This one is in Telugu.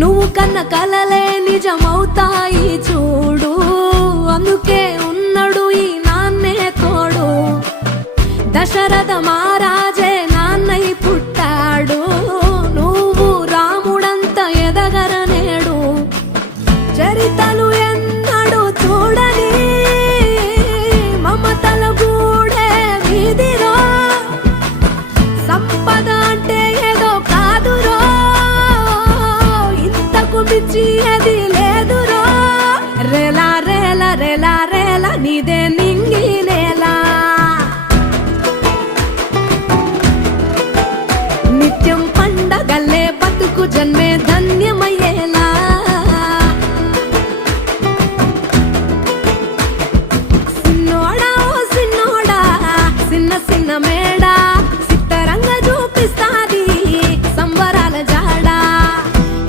నువ్వు కన్న కలలే నిజమవుతాయి చూడు, అందుకే ఉన్నాడు ఈ నాన్నే తోడు. దశరథ మహారాజే నాన్నై పుట్టాడు, నువ్వు రాముడంత ఎదగరనేడు. చరితలు ఎన్నడు చూడని మమతల గూడే వీధిరో, సంపద అంటే ఏదో కాదురో, ఇంతకు మించి